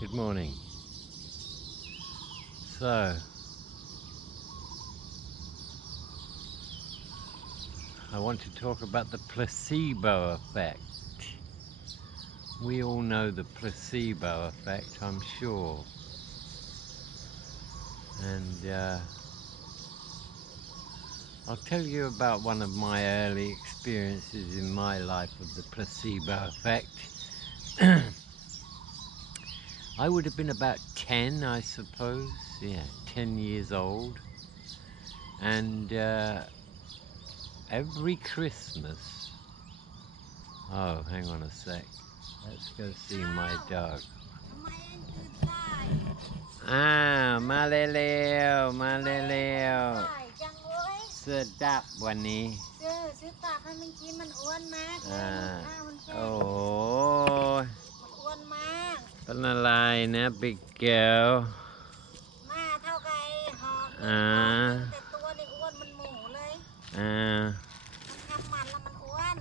Good morning. So, I want to talk about the placebo effect. We all know the placebo effect, I'm sure. And I'll tell you about one of my early experiences in my life of the placebo effect. I would have been about 10, I suppose. Yeah, 10 years old. And every Christmas... Oh, hang on a sec. Let's go see my dog. Ma ร็วๆ มาเร็วๆ เสื้อดับวันนี้ซื้อตากให้มันกินมันอ้วนมากโอ้โหมันอ้วนมากเป็นอะไรนะ Big Girl มาเท่ากับหอกแต่ตัวนี่อ้วนมันหมูเลยมันทำมันแล้วมันอ้วน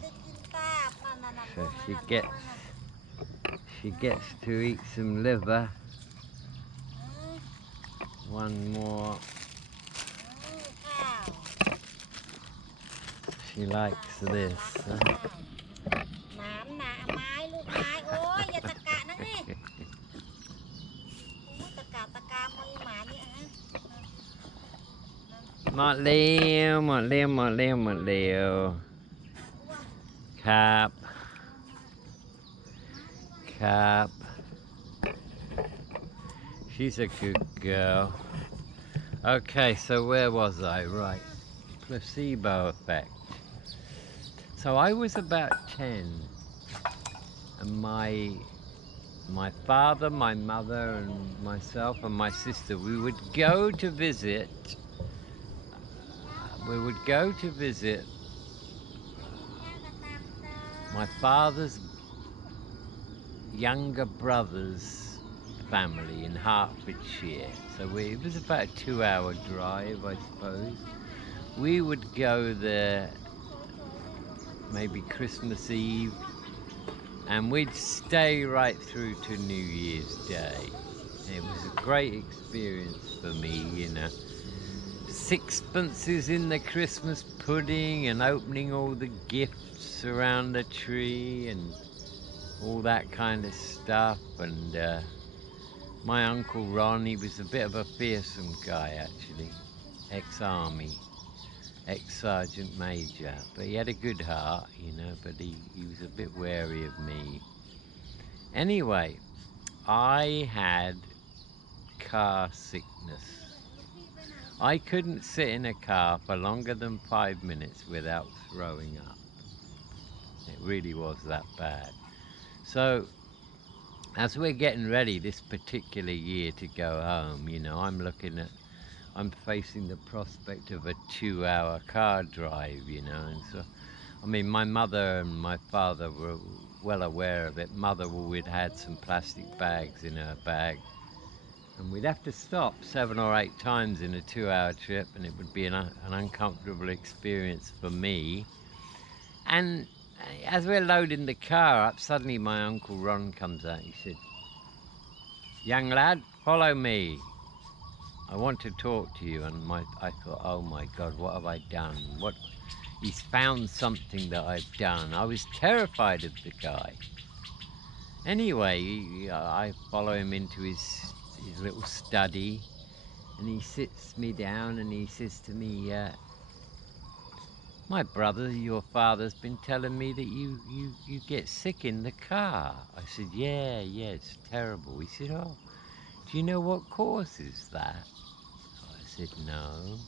ได้กินตากนั่น So she gets to eat some liver. One more. She likes this. น้ำหนาไม้ลูกไม้โอ้ยอย่าตะกะนะนี่ตะกะมือหมานี่หมดเร็วครับShe's a good girl. Okay, so where was I? Right, placebo effect. So I was about 10, and my father, my mother, and myself and my sister, we would go to visit my father's younger brother's family in Hertfordshire. So it was about a 2-hour drive, I suppose. We would go there maybe Christmas Eve, and we'd stay right through to New Year's Day. It was a great experience for me, you know. Sixpences in the Christmas pudding and opening all the gifts around the tree and all that kind of stuff. And my Uncle Ron, he was a bit of a fearsome guy actually, ex-army, ex-sergeant major, but he had a good heart, you know, but he was a bit wary of me. Anyway, I had car sickness. I couldn't sit in a car for longer than 5 minutes without throwing up. It really was that bad. So as we're getting ready this particular year to go home, you know, I'm facing the prospect of a 2-hour car drive, you know, and so, I mean, my mother and my father were well aware of it. Mother always had some plastic bags in her bag, and we'd have to stop 7 or 8 times in a 2-hour trip, and it would be an uncomfortable experience for me. And as we're loading the car up, suddenly my Uncle Ron comes out. He said, "Young lad, follow me. I want to talk to you." And I thought, oh my God, what have I done? He's found something that I've done. I was terrified of the guy. Anyway, I follow him into his little study, and he sits me down and he says to me, "My brother, your father's been telling me that you get sick in the car." I said, yeah, it's terrible. He said, "Oh, do you know what causes that?" I said, "No."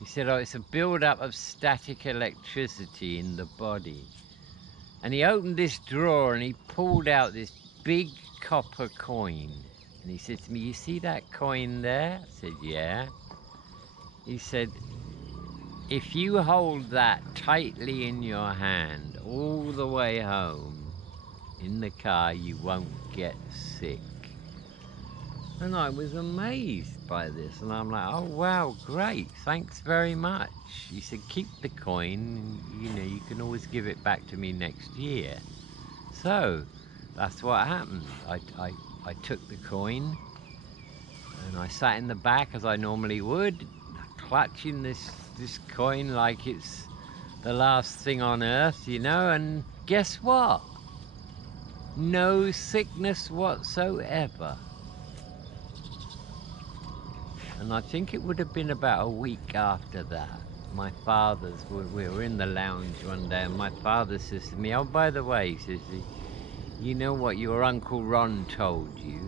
He said, "Oh, it's a build-up of static electricity in the body." And he opened this drawer and he pulled out this big copper coin. And he said to me, "You see that coin there?" I said, "Yeah." He said, "If you hold that tightly in your hand all the way home in the car, you won't get sick." And I was amazed by this, and I'm like, "Oh wow, great, thanks very much." He said, "Keep the coin, and, you know, you can always give it back to me next year." So that's what happened. I took the coin and I sat in the back as I normally would, clutching this coin like it's the last thing on earth, you know, and guess what? No sickness whatsoever. And I think it would have been about a week after that. We were in the lounge one day, and my father says to me, "Oh, by the way," says he, "you know what your Uncle Ron told you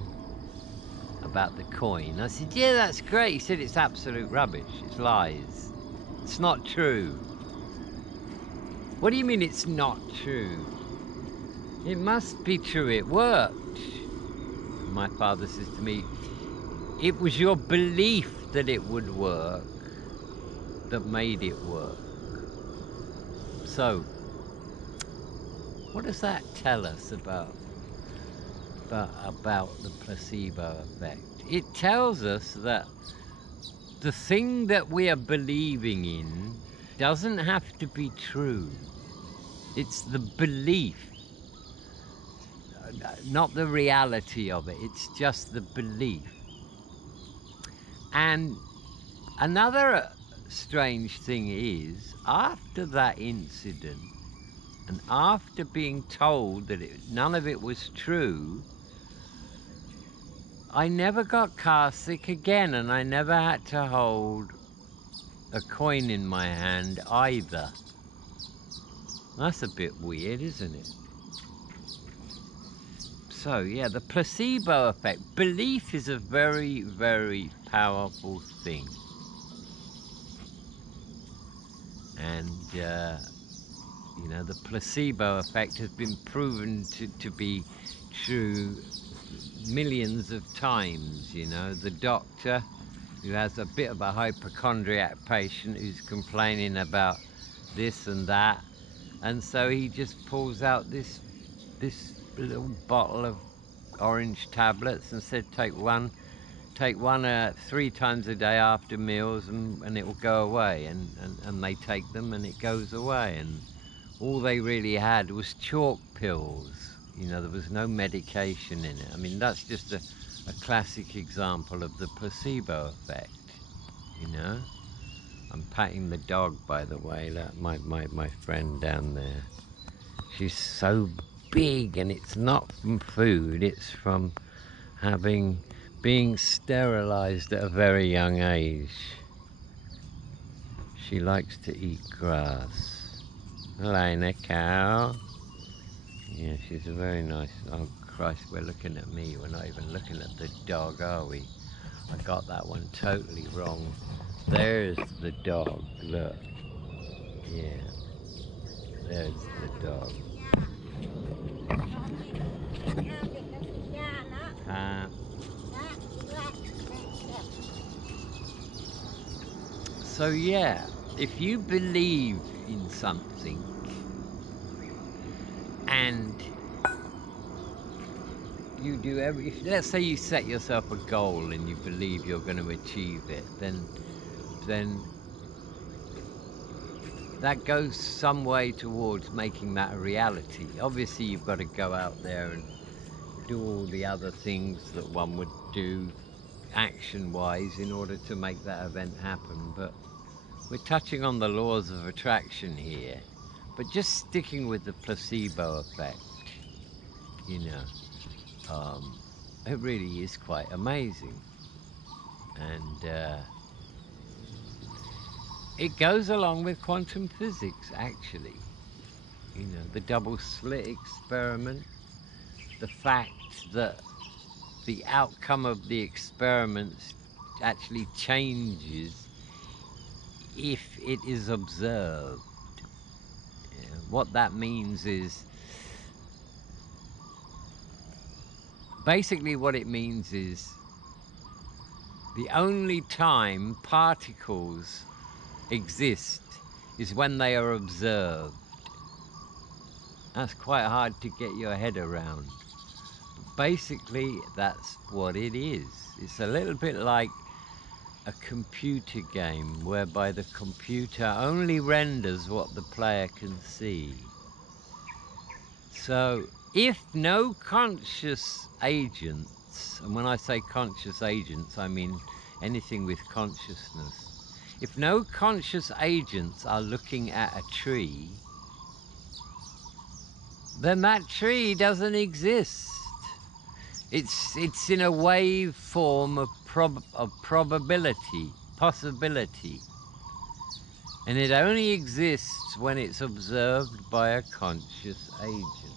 about the coin?" I said, "Yeah, that's great." He said, "It's absolute rubbish. It's lies. It's not true." "What do you mean it's not true?" "It must be true. It worked." And my father says to me, "It was your belief that it would work that made it work." So, what does that tell us about the placebo effect? It tells us that the thing that we are believing in doesn't have to be true. It's the belief, not the reality of it. It's just the belief. And another strange thing is, after that incident, and after being told that none of it was true, I never got car sick again, and I never had to hold a coin in my hand either. That's a bit weird, isn't it? So yeah, the placebo effect. Belief is a very, very powerful thing. And you know, the placebo effect has been proven to be true millions of times. You know, the doctor who has a bit of a hypochondriac patient who's complaining about this and that, and so he just pulls out this little bottle of orange tablets and said, take one 3 times a day after meals, and it will go away. And they take them and it goes away. And all they really had was chalk pills. You know, there was no medication in it. I mean, that's just a classic example of the placebo effect, you know. I'm patting the dog, by the way, my friend down there. She's so big, and it's not from food, it's from being sterilized at a very young age. She likes to eat grass. Hello, cow. Yeah, she's a very nice... Oh, Christ, we're looking at me. We're not even looking at the dog, are we? I got that one totally wrong. There's the dog, look. Yeah. There's the dog. So yeah, if you believe in something and you do let's say you set yourself a goal and you believe you're going to achieve it, then that goes some way towards making that a reality. Obviously, you've got to go out there and do all the other things that one would do action-wise in order to make that event happen, but we're touching on the laws of attraction here. But just sticking with the placebo effect, you know, it really is quite amazing. And it goes along with quantum physics, actually. You know, the double slit experiment, the fact that the outcome of the experiments actually changes if it is observed. You know, what that means is, basically what it means is, the only time particles exist is when they are observed. That's quite hard to get your head around. Basically, that's what it is. It's a little bit like a computer game whereby the computer only renders what the player can see. So if no conscious agents, and when I say conscious agents, I mean anything with consciousness, if no conscious agents are looking at a tree, then that tree doesn't exist. It's in a wave form of probability, possibility. And it only exists when it's observed by a conscious agent.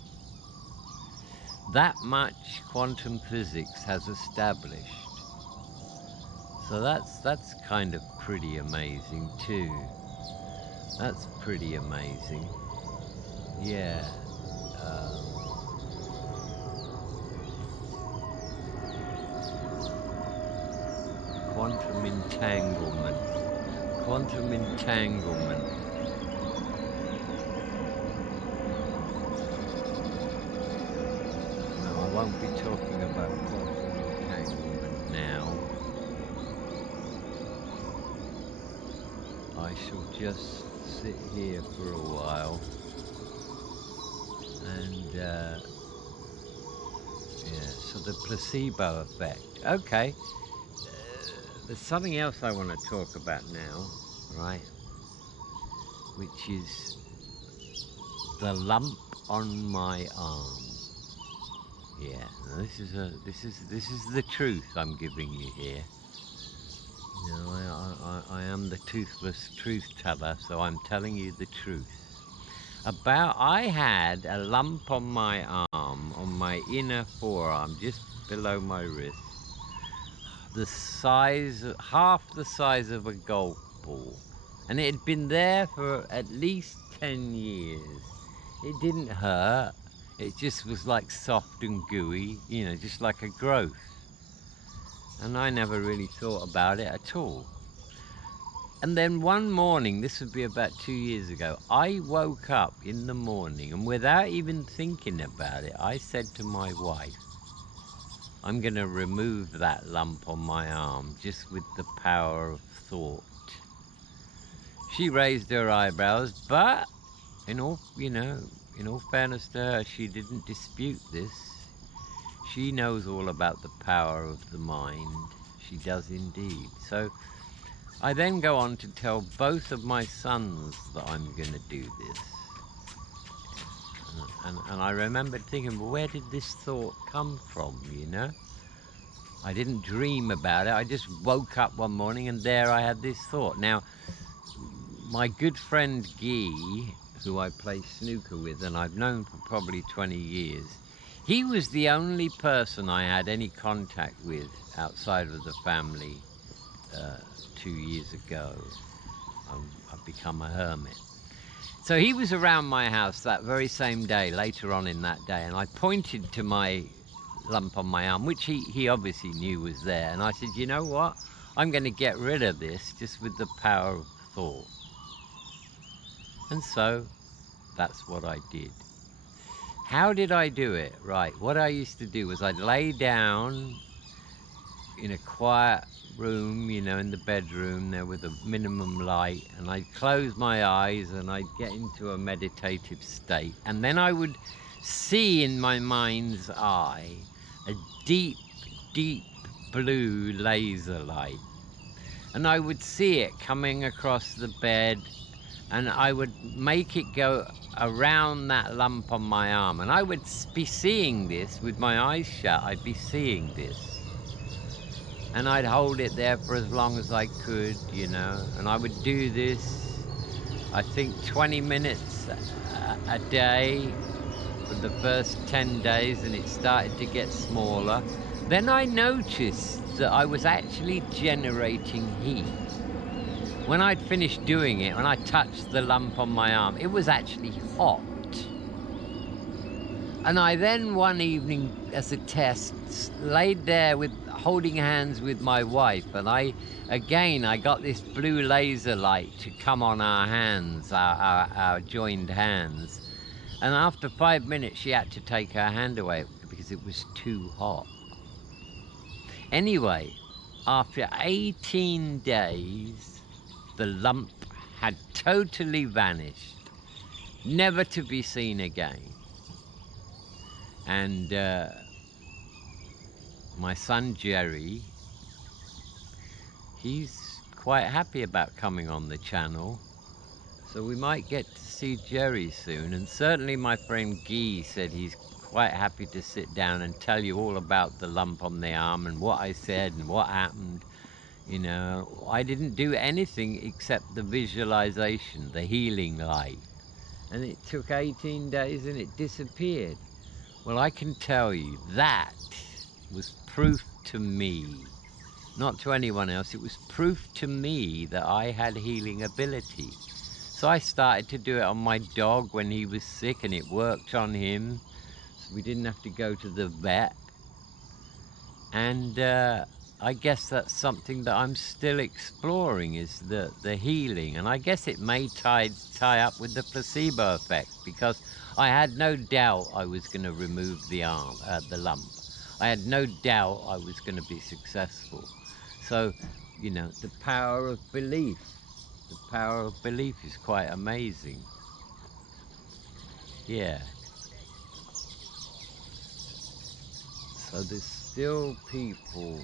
That much quantum physics has established. So that's kind of pretty amazing too. That's pretty amazing. Yeah. Quantum entanglement. Quantum entanglement. No, I won't be talking about quantum entanglement now. I shall just sit here for a while and yeah, so the placebo effect. Okay. There's something else I want to talk about now, right? Which is the lump on my arm. Yeah, now this is the truth I'm giving you here. You know, I am the toothless truth teller, so I'm telling you the truth. I had a lump on my arm, on my inner forearm, just below my wrist. The size, half the size of a golf ball, and it had been there for at least 10 years. It didn't hurt, it just was like soft and gooey, you know, just like a growth. And I never really thought about it at all. And then one morning, this would be about 2 years ago, I woke up in the morning, and without even thinking about it, I said to my wife, I'm going to remove that lump on my arm just with the power of thought. She raised her eyebrows, but in all fairness to her, she didn't dispute this. She knows all about the power of the mind. She does indeed. So I then go on to tell both of my sons that I'm going to do this. And I remember thinking, well, where did this thought come from, you know? I didn't dream about it. I just woke up one morning and there I had this thought. Now, my good friend Guy, who I play snooker with and I've known for probably 20 years, he was the only person I had any contact with outside of the family 2 years ago. I've become a hermit. So he was around my house that very same day, later on in that day, and I pointed to my lump on my arm, which he obviously knew was there, and I said, you know what? I'm going to get rid of this just with the power of thought. And so that's what I did. How did I do it? Right, what I used to do was I'd lay down in a quiet room, you know, in the bedroom there with a minimum light, and I'd close my eyes and I'd get into a meditative state, and then I would see in my mind's eye a deep, deep blue laser light, and I would see it coming across the bed, and I would make it go around that lump on my arm, and I would be seeing this with my eyes shut. I'd be seeing this, and I'd hold it there for as long as I could, you know, and I would do this, I think 20 minutes a day for the first 10 days, and it started to get smaller. Then I noticed that I was actually generating heat. When I'd finished doing it, when I touched the lump on my arm, it was actually hot. And I then one evening, as a test, laid there holding hands with my wife, and I got this blue laser light to come on our hands, our joined hands. And after 5 minutes, she had to take her hand away because it was too hot. Anyway, after 18 days, the lump had totally vanished, never to be seen again. And my son Jerry, he's quite happy about coming on the channel, so we might get to see Jerry soon. And certainly my friend Guy said he's quite happy to sit down and tell you all about the lump on the arm and what I said and what happened. You know, I didn't do anything except the visualization, the healing light. And it took 18 days and it disappeared. Well, I can tell you that was proof to me, not to anyone else. It was proof to me that I had healing ability. So I started to do it on my dog when he was sick, and it worked on him. So we didn't have to go to the vet. And I guess that's something that I'm still exploring, is the healing. And I guess it may tie up with the placebo effect, because I had no doubt I was going to remove the lump. I had no doubt I was going to be successful. So, you know, the power of belief. The power of belief is quite amazing. Yeah. So there's still people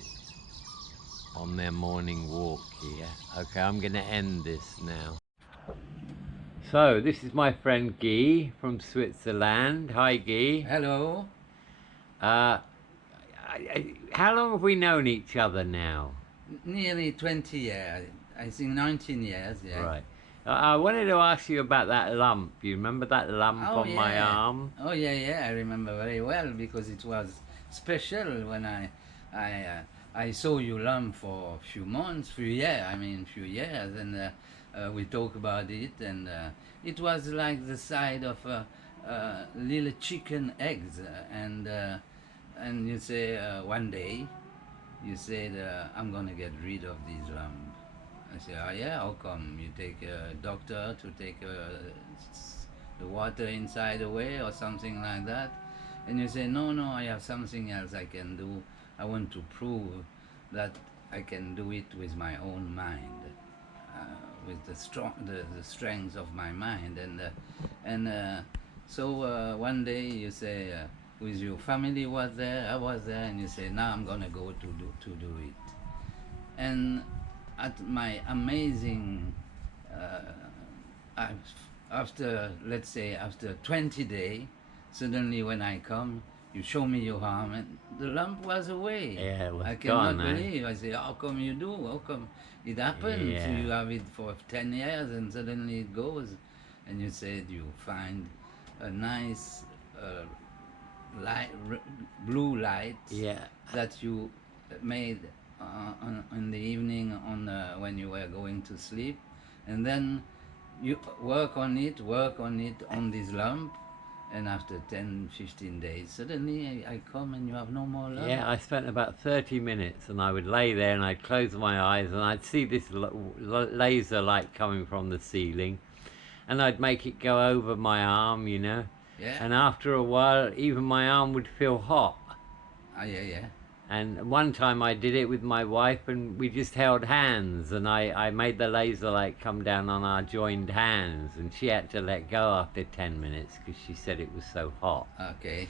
on their morning walk here. Okay, I'm going to end this now. So this is my friend Guy from Switzerland. Hi Guy. Hello. How long have we known each other now? Nearly 20 years. I think 19 years, yeah. Right. I wanted to ask you about that lump. You remember that lump on my arm? Oh yeah, I remember very well, because it was special when I saw you lump for a few months, few years, and we talked about it, and it was like the size of little chicken eggs, and you say one day, you said, I'm gonna get rid of these lump. I said, oh yeah, how come? You take a doctor to take the water inside away or something like that? And you say, no, I have something else I can do. I want to prove that I can do it with my own mind, with the strength of my mind. So one day you say, with your family was there, I was there, and you say, now I'm gonna go to do it. And at my amazing, after, let's say, after 20 days, suddenly when I come, you show me your arm, and the lump was away. Yeah, it was I gone, cannot believe. I say, how come you do? How come it happened? Yeah. You have it for 10 years and suddenly it goes. And you said you find a nice light, blue light, yeah, that you made in the evening when you were going to sleep, and then you work on it on this lump, and after 10-15 days suddenly I come and you have no more lump. Yeah, I spent about 30 minutes, and I would lay there and I'd close my eyes and I'd see this laser light coming from the ceiling, and I'd make it go over my arm, you know. Yeah. And after a while, even my arm would feel hot. Yeah. And one time I did it with my wife, and we just held hands, and I made the laser light come down on our joined hands, and she had to let go after 10 minutes because she said it was so hot. Okay.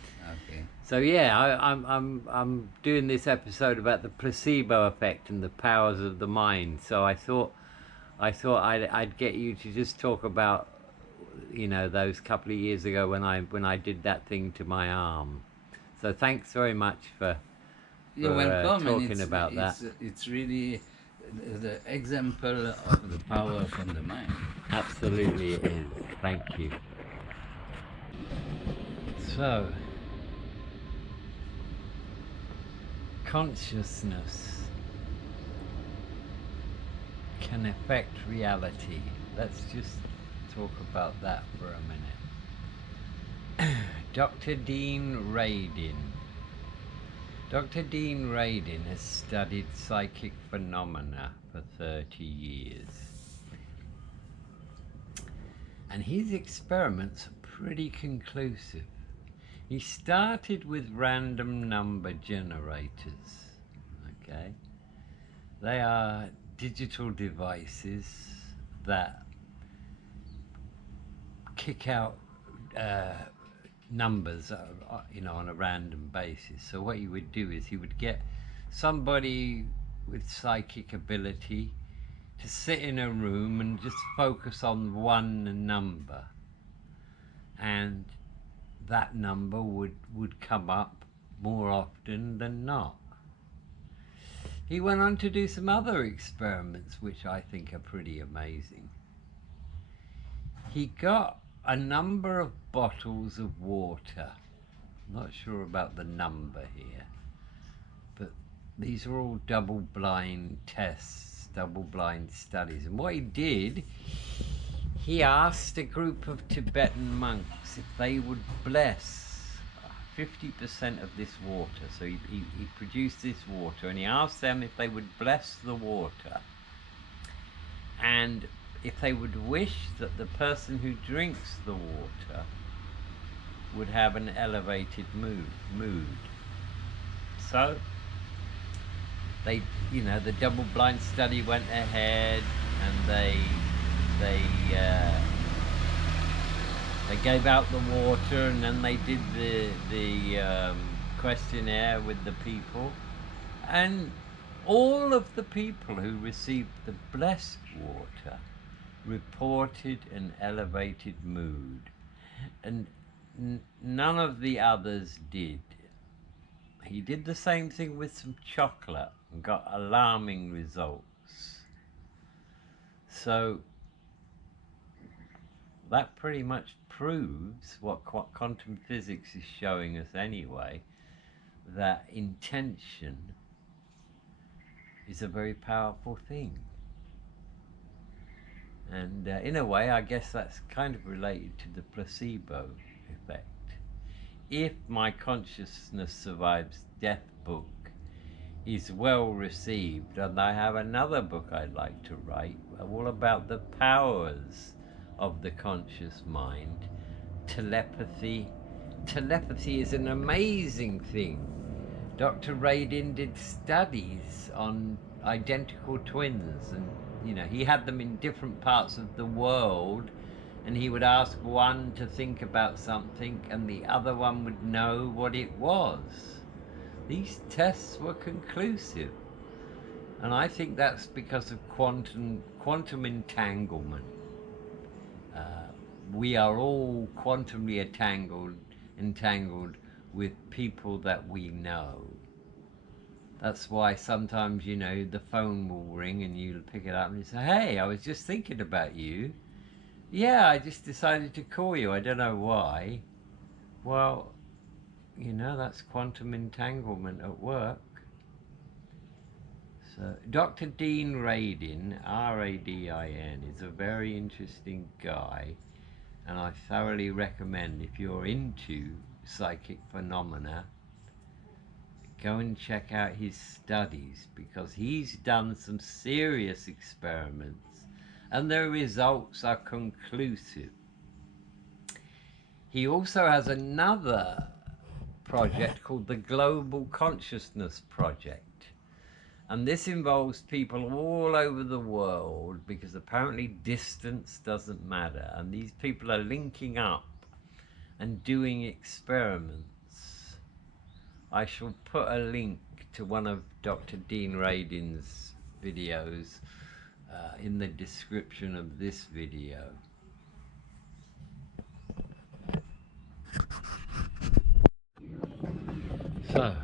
So yeah, I'm doing this episode about the placebo effect and the powers of the mind. So I thought I'd get you to just talk about, you know, those couple of years ago when I did that thing to my arm. So thanks very much for You're welcome. talking about that. It's really the example of the power from the mind. Absolutely it is. Thank you. So, consciousness can affect reality. Let's just talk about that for a minute. Dr. Dean Raiden. Dr. Dean Raiden has studied psychic phenomena for 30 years. And his experiments are pretty conclusive. He started with random number generators, okay? They are digital devices that kick out numbers, you know, on a random basis. So what he would do is he would get somebody with psychic ability to sit in a room and just focus on one number, and that number would come up more often than not. He went on to do some other experiments which I think are pretty amazing. He got a number of bottles of water. I'm not sure about the number here, but these are all double-blind tests, double-blind studies. And what he did, he asked a group of Tibetan monks if they would bless 50% of this water. So he produced this water, and he asked them if they would bless the water, and if they would wish that the person who drinks the water would have an elevated mood. So they, you know, the double-blind study went ahead, and they gave out the water, and then they did the questionnaire with the people, and all of the people who received the blessed water reported an elevated mood, and none of the others did. He did the same thing with some chocolate and got alarming results. So that pretty much proves what quantum physics is showing us anyway, that intention is a very powerful thing. And in a way, I guess that's kind of related to the placebo effect. If My Consciousness Survives Death book is well received, and I have another book I'd like to write all about the powers of the conscious mind, telepathy. Telepathy is an amazing thing. Dr. Raiden did studies on identical twins, and you know, he had them in different parts of the world, and he would ask one to think about something and the other one would know what it was. These tests were conclusive, and I think that's because of quantum entanglement. We are all quantumly entangled with people that we know. That's why sometimes, you know, the phone will ring and you'll pick it up and you say, hey, I was just thinking about you. Yeah, I just decided to call you. I don't know why. Well, you know, that's quantum entanglement at work. So Dr. Dean Raiden, R-A-D-I-N, is a very interesting guy, and I thoroughly recommend, if you're into psychic phenomena, go and check out his studies, because he's done some serious experiments and the results are conclusive. He also has another project called the Global Consciousness Project, and this involves people all over the world, because apparently distance doesn't matter, and these people are linking up and doing experiments. I shall put a link to one of Dr. Dean Raiden's videos in the description of this video. So,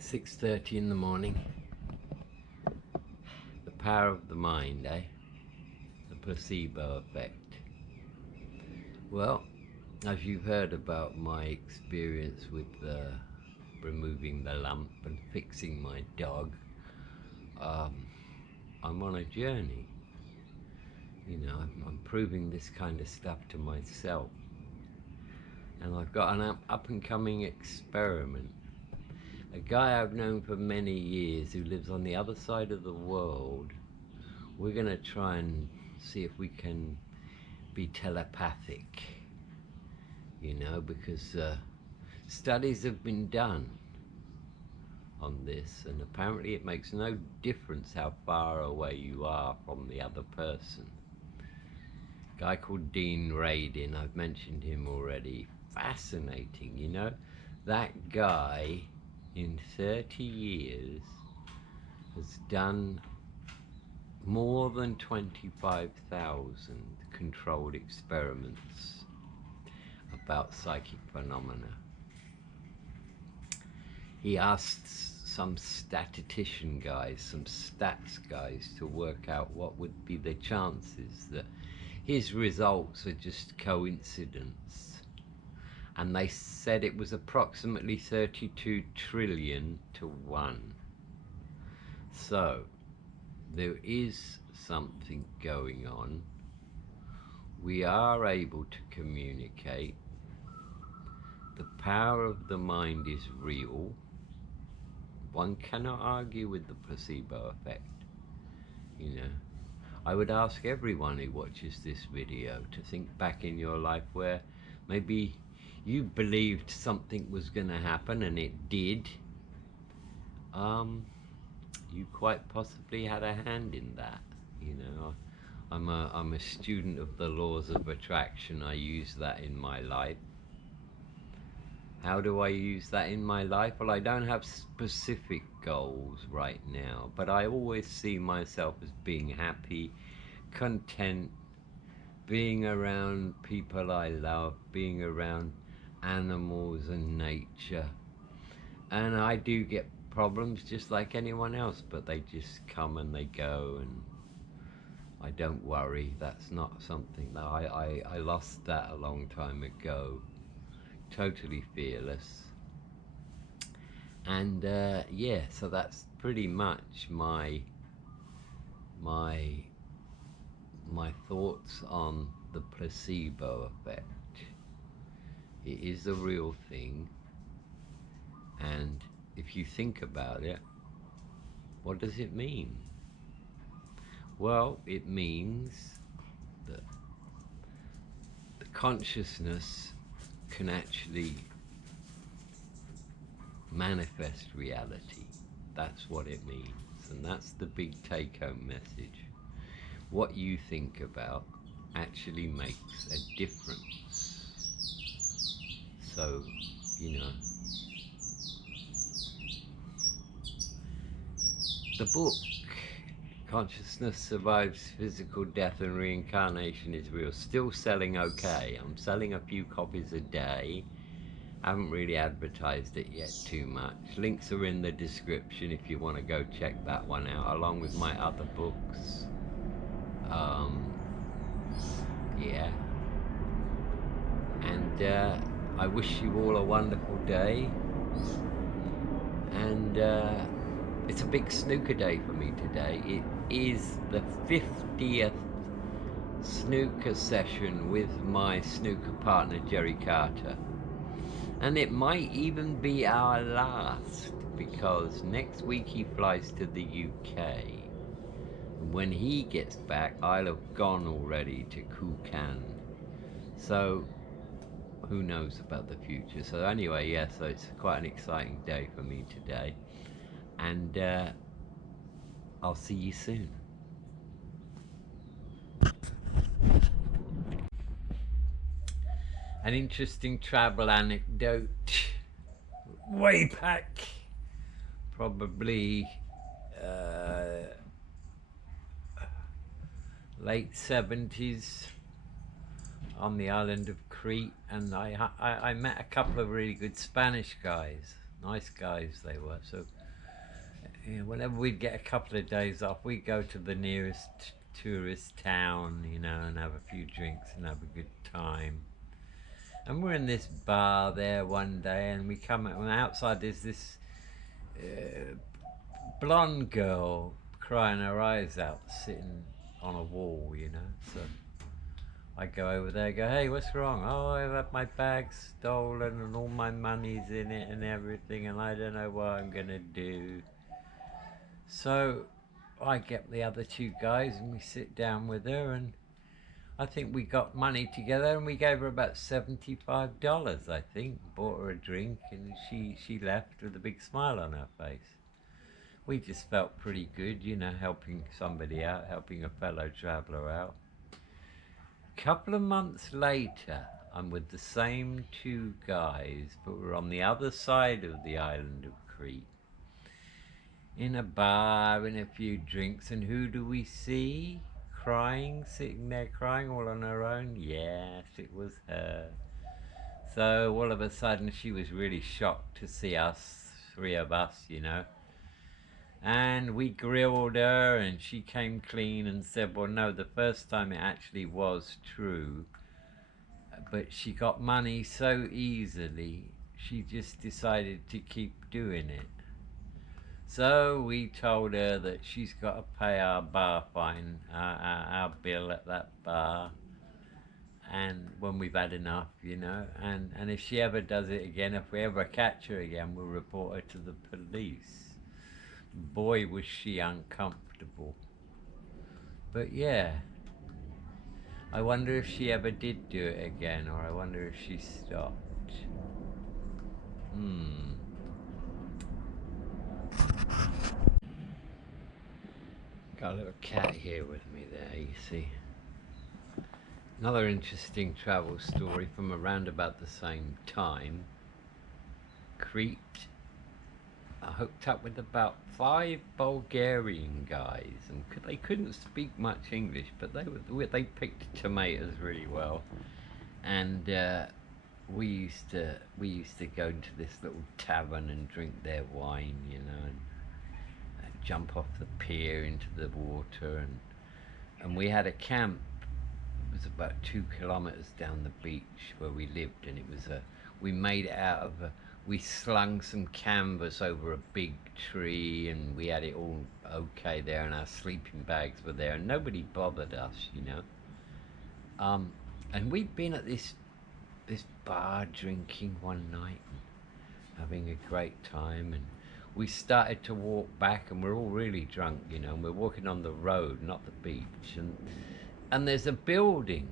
6:30 in the morning. The power of the mind, eh? The placebo effect. Well, as you've heard about my experience with removing the lump and fixing my dog, I'm on a journey. You know, I'm proving this kind of stuff to myself. And I've got an up-and-coming experiment. A guy I've known for many years who lives on the other side of the world. We're going to try and see if we can be telepathic. You know, because studies have been done on this, and apparently it makes no difference how far away you are from the other person. Guy called Dean Raiden. I've mentioned him already. Fascinating, you know. That guy, in 30 years, has done more than 25,000 controlled experiments about psychic phenomena. He asked some statistician guys, some stats guys, to work out what would be the chances that his results are just coincidence. And they said it was approximately 32 trillion to 1. So, there is something going on. We are able to communicate. The power of the mind is real. One cannot argue with the placebo effect, you know. I would ask everyone who watches this video to think back in your life where maybe you believed something was going to happen and it did. You quite possibly had a hand in that, you know. I'm a student of the laws of attraction. I use that in my life. How do I use that in my life? Well, I don't have specific goals right now, but I always see myself as being happy, content, being around people I love, being around animals and nature. And I do get problems just like anyone else, but they just come and they go, and I don't worry. That's not something that I lost that a long time ago. Totally fearless. And yeah, so that's pretty much my thoughts on the placebo effect. It is a real thing, and if you think about it, what does it mean? Well, it means that the consciousness can actually manifest reality. That's what it means, and that's the big take-home message. What you think about actually makes a difference. So, you know, the book, Consciousness Survives Physical Death and Reincarnation is Real, still selling okay. I'm selling a few copies a day. I haven't really advertised it yet too much. Links are in the description if you want to go check that one out, along with my other books. Yeah. And I wish you all a wonderful day. And it's a big snooker day for me today. It is the 50th snooker session with my snooker partner, Jerry Carter. And it might even be our last, because next week he flies to the UK. When he gets back, I'll have gone already to Kukan. So, who knows about the future. So anyway, yeah, so it's quite an exciting day for me today. And I'll see you soon. An interesting travel anecdote. Way back, probably late 70s, on the island of Crete, and I met a couple of really good Spanish guys. Nice guys they were. So, you know, whenever we'd get a couple of days off, we'd go to the nearest tourist town, you know, and have a few drinks and have a good time. And we're in this bar there one day, and we come and outside there's this blonde girl crying her eyes out, sitting on a wall, you know. So I go over there, go, hey, what's wrong? Oh, I've had my bag stolen and all my money's in it and everything, and I don't know what I'm gonna do. So I get the other two guys and we sit down with her, and I think we got money together, and we gave her about $75, I think. Bought her a drink, and she left with a big smile on her face. We just felt pretty good, you know, helping somebody out, helping a fellow traveller out. couple of months later, I'm with the same two guys, but we're on the other side of the island of Crete. In a bar, having a few drinks, and who do we see? Crying, sitting there crying all on her own? Yes, it was her. So all of a sudden she was really shocked to see us, three of us, you know. And we grilled her and she came clean and said, well, no, the first time it actually was true, but she got money so easily, she just decided to keep doing it. So we told her that she's got to pay our bar fine, our bill at that bar, and when we've had enough, you know, and if she ever does it again, if we ever catch her again, we'll report her to the police. Boy, was she uncomfortable. But yeah, I wonder if she ever did do it again, or I wonder if she stopped. Got a little cat here with me there, you see. Another interesting travel story from around about the same time. Crete. I hooked up with about 5 Bulgarian guys, and they couldn't speak much English, but they picked tomatoes really well. And we used to go into this little tavern and drink their wine, you know, and jump off the pier into the water, and we had a camp. It was about 2 kilometers down the beach where we lived, and it was we made it out of we slung some canvas over a big tree, and we had it all okay there, and our sleeping bags were there, and nobody bothered us, you know. And we'd been at this bar drinking one night and having a great time, and we started to walk back, and we're all really drunk, you know, and we're walking on the road, not the beach, and there's a building.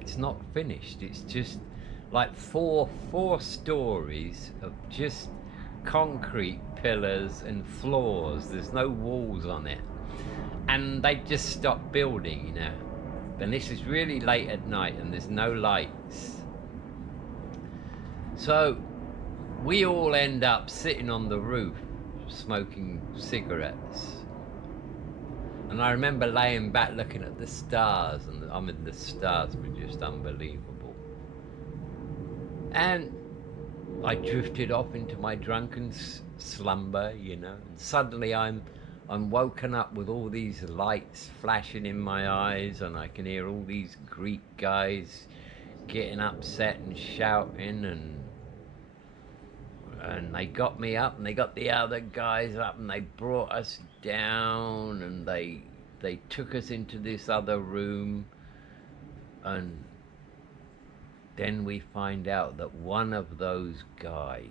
It's not finished. It's just like four stories of just concrete pillars and floors. There's no walls on it, and they just stopped building, you know. And this is really late at night, and there's no lights. So we all end up sitting on the roof smoking cigarettes. And I remember laying back looking at the stars, and I mean the stars were just unbelievable. And I drifted off into my drunken slumber, you know, and suddenly I'm woken up with all these lights flashing in my eyes, and I can hear all these Greek guys getting upset and shouting, and they got me up, and they got the other guys up, and they brought us down, and they took us into this other room, and then we find out that one of those guys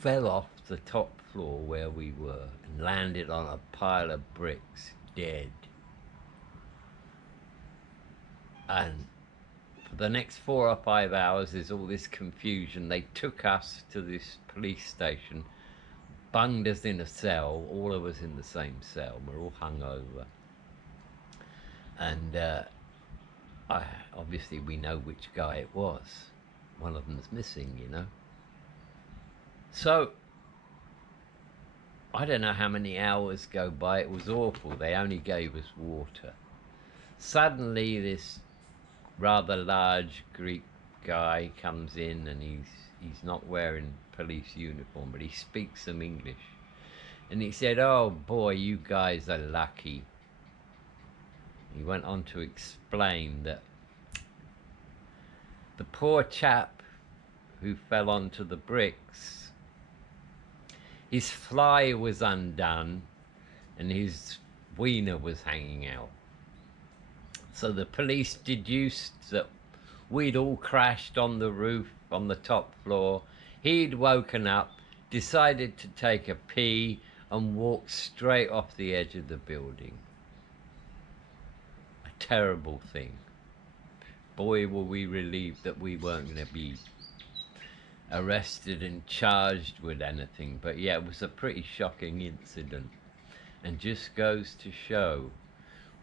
fell off the top floor where we were and landed on a pile of bricks, dead. And for the next 4 or 5 hours, there's all this confusion. They took us to this police station, bunged us in a cell, all of us in the same cell. We're all hungover. And obviously we know which guy it was. One of them's missing, you know. So I don't know how many hours go by. It was awful. They only gave us water. Suddenly this rather large Greek guy comes in, and he's not wearing police uniform, but he speaks some English. And he said, "Oh boy, you guys are lucky." He went on to explain that the poor chap who fell onto the bricks, his fly was undone and his wiener was hanging out. So the police deduced that we'd all crashed on the roof, on the top floor. He'd woken up, decided to take a pee, and walked straight off the edge of the building. A terrible thing. Boy, were we relieved that we weren't going to be arrested and charged with anything. But yeah, it was a pretty shocking incident, and just goes to show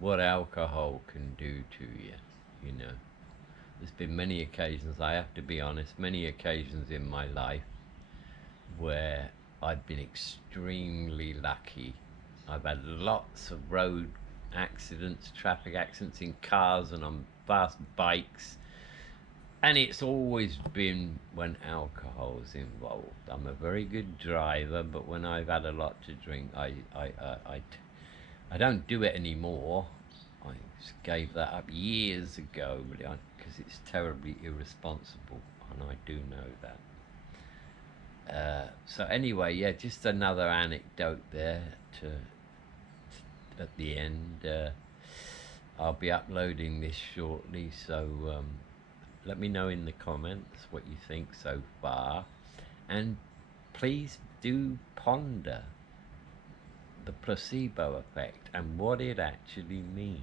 what alcohol can do to you, you know. There's been many occasions, I have to be honest, many occasions in my life where I've been extremely lucky. I've had lots of road accidents, traffic accidents in cars and on fast bikes, and it's always been when alcohol's involved. I'm a very good driver, but when I've had a lot to drink, I don't do it anymore. I gave that up years ago, because it's terribly irresponsible, and I do know that. So anyway, yeah, just another anecdote there at the end. I'll be uploading this shortly, so let me know in the comments what you think so far, and please do ponder the placebo effect and what it actually means.